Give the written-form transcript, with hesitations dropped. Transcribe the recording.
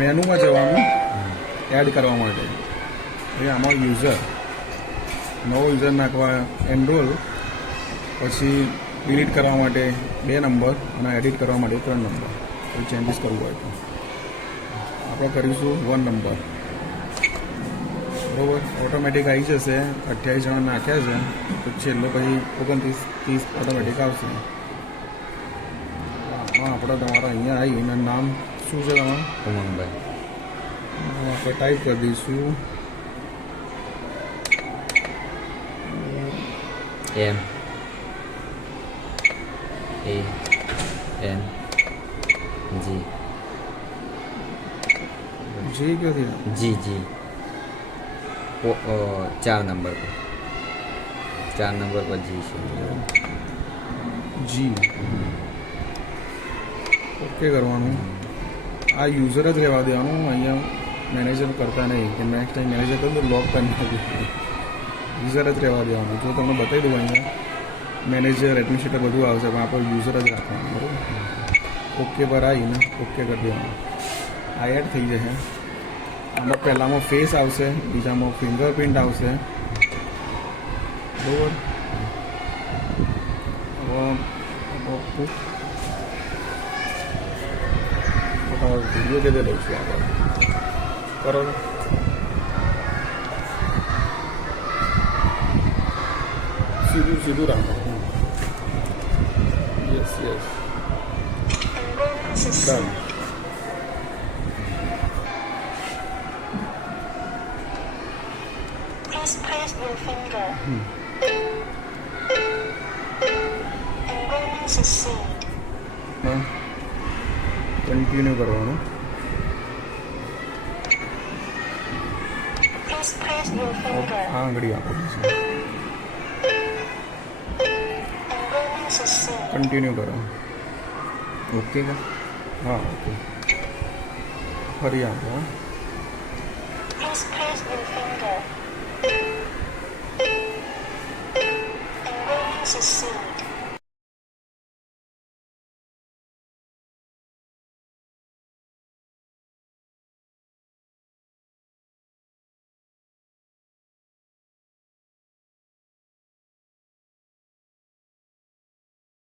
મેનુમાં જવાનું એડ કરવા માટે એ આમાં યુઝર નવો યુઝર નાખવા એનરોલ, પછી ડિલીટ કરવા માટે 2 નંબર અને એડિટ કરવા માટે 3 નંબર. કોઈ ચેન્જીસ કરવું હોય તો આપણે કરીશું 1 નંબર. બરાબર, ઓટોમેટિક આવી જશે. 28 જણા નાખ્યા છે તો છેલ્લો પછી 29 30 ઓટોમેટિક આવશે. હા, આપણે તમારા અહીંયા આવીને નામ શું છે તમારું? ઉમંગભાઈ. આપણે ટાઈપ કરી દઈશું M A N G જી ક્યાંથી? G G 4 નંબર પર 4 નંબર પર G છે. જી ઓકે કરવાનું. આ યુઝર જ રહેવા દેવાનું. અહીંયા મેનેજર કરતા નહીં કે નેક્સ્ટ ટાઈમ મેનેજર કરી દો લોક કરી નાખી. યુઝર જ રહેવા દેવાનું. જો તમને બતાવી દઉં અહીંયા મેનેજર એડમિનિસ્ટ્રેટર બધું આવશે પણ આપણે યુઝર જ રાખવાનું. બરાબર, ઓકે પર આવીને ઓકે કરી દેવાનું. આ એડ થઈ જશે. આમાં પહેલાંમાં ફેસ આવશે, બીજામાં ફિંગરપ્રિન્ટ આવશે. બરાબર, વિડીયો કે લઈશું આપણે. બરાબર, સીધું સીધું રાખો. Yes yes, done. Please place your finger. Enrollment succeed. Continue કરવાનું. Please place your finger. આ આંગળી આપો. Enrollment succeed. કન્ટિન્યુ કરો. ઓકે કા? હા, ઓકે. ફરી આપો. Please place your finger.